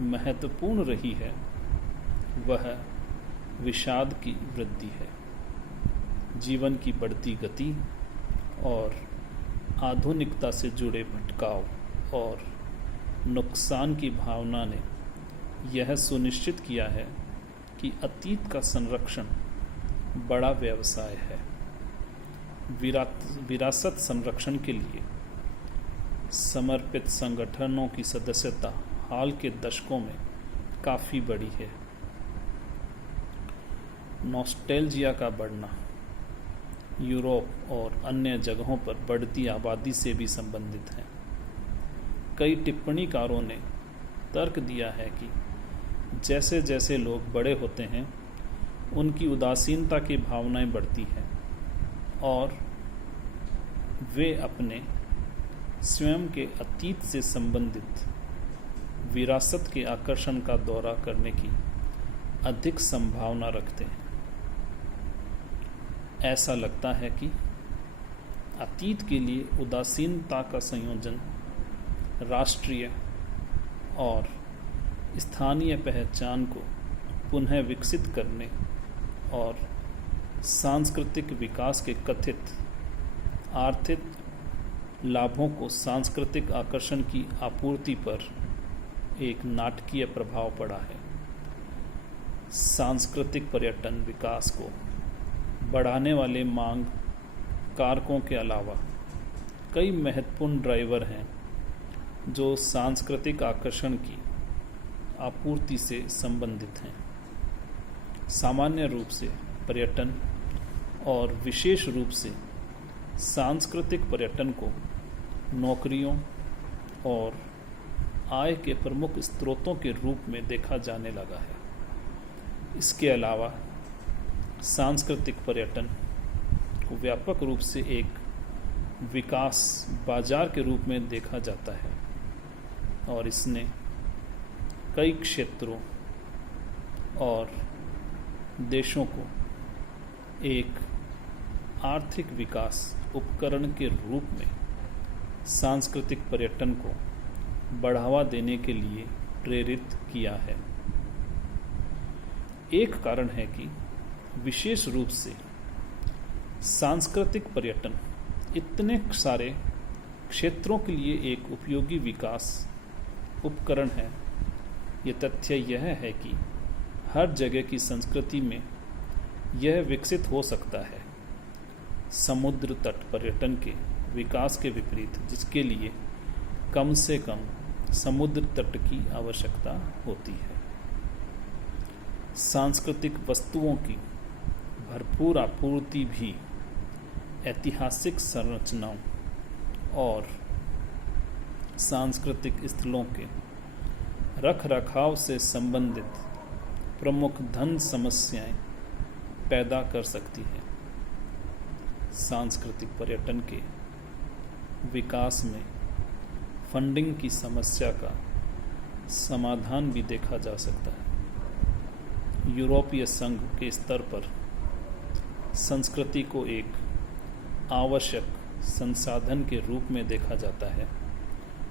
महत्वपूर्ण रही है वह विषाद की वृद्धि है। जीवन की बढ़ती गति और आधुनिकता से जुड़े भटकाव और नुकसान की भावना ने यह सुनिश्चित किया है कि अतीत का संरक्षण बड़ा व्यवसाय है। विरासत संरक्षण के लिए समर्पित संगठनों की सदस्यता हाल के दशकों में काफ़ी बढ़ी है। नॉस्टैल्जिया का बढ़ना यूरोप और अन्य जगहों पर बढ़ती आबादी से भी संबंधित है। कई टिप्पणीकारों ने तर्क दिया है कि जैसे जैसे लोग बड़े होते हैं उनकी उदासीनता की भावनाएं बढ़ती हैं और वे अपने स्वयं के अतीत से संबंधित विरासत के आकर्षण का दौरा करने की अधिक संभावना रखते हैं। ऐसा लगता है कि अतीत के लिए उदासीनता का संयोजन राष्ट्रीय और स्थानीय पहचान को पुनः विकसित करने और सांस्कृतिक विकास के कथित आर्थिक लाभों को सांस्कृतिक आकर्षण की आपूर्ति पर एक नाटकीय प्रभाव पड़ा है। सांस्कृतिक पर्यटन विकास को बढ़ाने वाले मांग कारकों के अलावा कई महत्वपूर्ण ड्राइवर हैं जो सांस्कृतिक आकर्षण की आपूर्ति से संबंधित हैं। सामान्य रूप से पर्यटन और विशेष रूप से सांस्कृतिक पर्यटन को नौकरियों और आय के प्रमुख स्रोतों के रूप में देखा जाने लगा है। इसके अलावा सांस्कृतिक पर्यटन को व्यापक रूप से एक विकास बाजार के रूप में देखा जाता है और इसने कई क्षेत्रों और देशों को एक आर्थिक विकास उपकरण के रूप में सांस्कृतिक पर्यटन को बढ़ावा देने के लिए प्रेरित किया है। एक कारण है कि विशेष रूप से सांस्कृतिक पर्यटन इतने सारे क्षेत्रों के लिए एक उपयोगी विकास उपकरण है। ये तथ्य यह है कि हर जगह की संस्कृति में यह विकसित हो सकता है। समुद्र तट पर्यटन के विकास के विपरीत, जिसके लिए कम से कम समुद्र तट की आवश्यकता होती है। सांस्कृतिक वस्तुओं की भरपूर आपूर्ति भी ऐतिहासिक संरचनाओं और सांस्कृतिक स्थलों के रखरखाव से संबंधित प्रमुख धन समस्याएं पैदा कर सकती है। सांस्कृतिक पर्यटन के विकास में फंडिंग की समस्या का समाधान भी देखा जा सकता है। यूरोपीय संघ के स्तर पर संस्कृति को एक आवश्यक संसाधन के रूप में देखा जाता है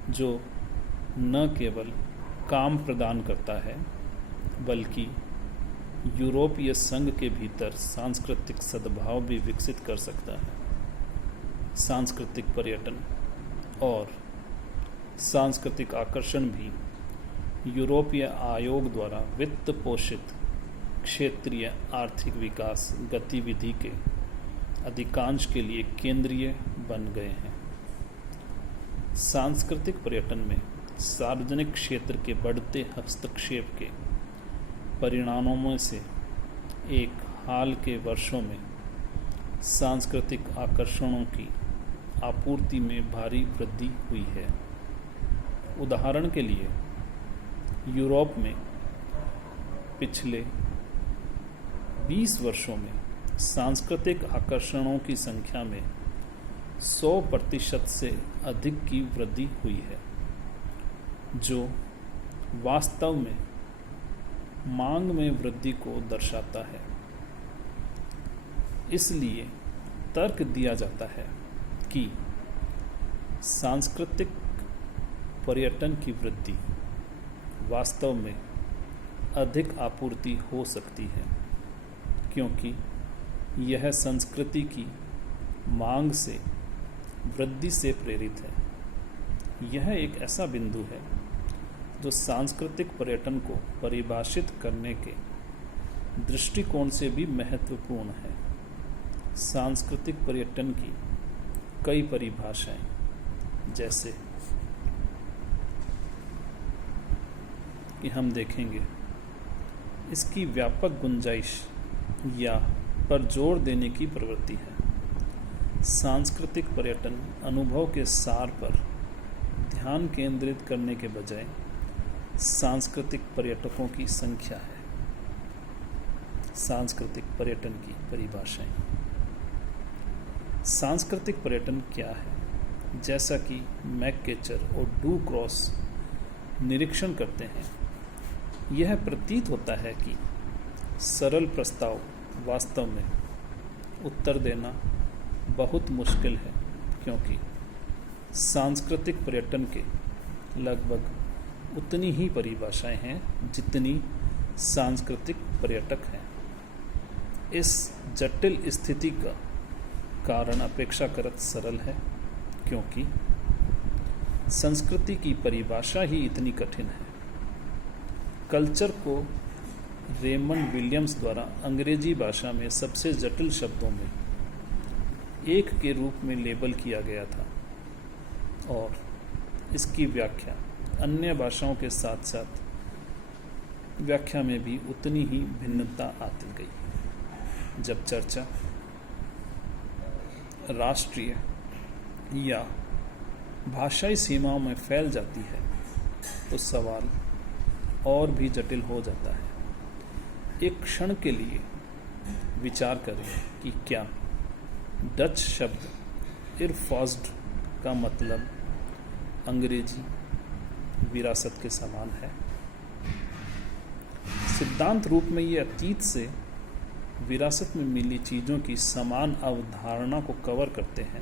जो न केवल काम प्रदान करता है बल्कि यूरोपीय संघ के भीतर सांस्कृतिक सद्भाव भी विकसित कर सकता है। सांस्कृतिक पर्यटन और सांस्कृतिक आकर्षण भी यूरोपीय आयोग द्वारा वित्त पोषित क्षेत्रीय आर्थिक विकास गतिविधि के अधिकांश के लिए केंद्रीय बन गए हैं। सांस्कृतिक पर्यटन में सार्वजनिक क्षेत्र के बढ़ते हस्तक्षेप के परिणामों में से एक हाल के वर्षों में सांस्कृतिक आकर्षणों की आपूर्ति में भारी वृद्धि हुई है। उदाहरण के लिए यूरोप में पिछले 20 वर्षों में सांस्कृतिक आकर्षणों की संख्या में 100% से अधिक की वृद्धि हुई है, जो वास्तव में मांग में वृद्धि को दर्शाता है। इसलिए तर्क दिया जाता है कि सांस्कृतिक पर्यटन की वृद्धि वास्तव में अधिक आपूर्ति हो सकती है, क्योंकि यह संस्कृति की मांग से वृद्धि से प्रेरित है। यह एक ऐसा बिंदु है जो सांस्कृतिक पर्यटन को परिभाषित करने के दृष्टिकोण से भी महत्वपूर्ण है। सांस्कृतिक पर्यटन की कई परिभाषाएं, जैसे कि हम देखेंगे, इसकी व्यापक गुंजाइश या पर जोर देने की प्रवृत्ति है। सांस्कृतिक पर्यटन अनुभव के सार पर ध्यान केंद्रित करने के बजाय सांस्कृतिक पर्यटकों की संख्या है। सांस्कृतिक पर्यटन की परिभाषाएं। सांस्कृतिक पर्यटन क्या है? जैसा कि मैककेचर और डू क्रॉस निरीक्षण करते हैं, यह प्रतीत होता है कि सरल प्रस्ताव वास्तव में उत्तर देना बहुत मुश्किल है, क्योंकि सांस्कृतिक पर्यटन के लगभग उतनी ही परिभाषाएं हैं जितनी सांस्कृतिक पर्यटक हैं। इस जटिल स्थिति का कारण अपेक्षाकृत सरल है, क्योंकि संस्कृति की परिभाषा ही इतनी कठिन है। कल्चर को रेमंड विलियम्स द्वारा अंग्रेजी भाषा में सबसे जटिल शब्दों में एक के रूप में लेबल किया गया था, और इसकी व्याख्या अन्य भाषाओं के साथ साथ व्याख्या में भी उतनी ही भिन्नता आती गई। जब चर्चा राष्ट्रीय या भाषाई सीमाओं में फैल जाती है तो सवाल और भी जटिल हो जाता है। एक क्षण के लिए विचार करें कि क्या डच शब्द इरफॉस्ड का मतलब अंग्रेजी विरासत के समान है। सिद्धांत रूप में ये अतीत से विरासत में मिली चीज़ों की समान अवधारणा को कवर करते हैं,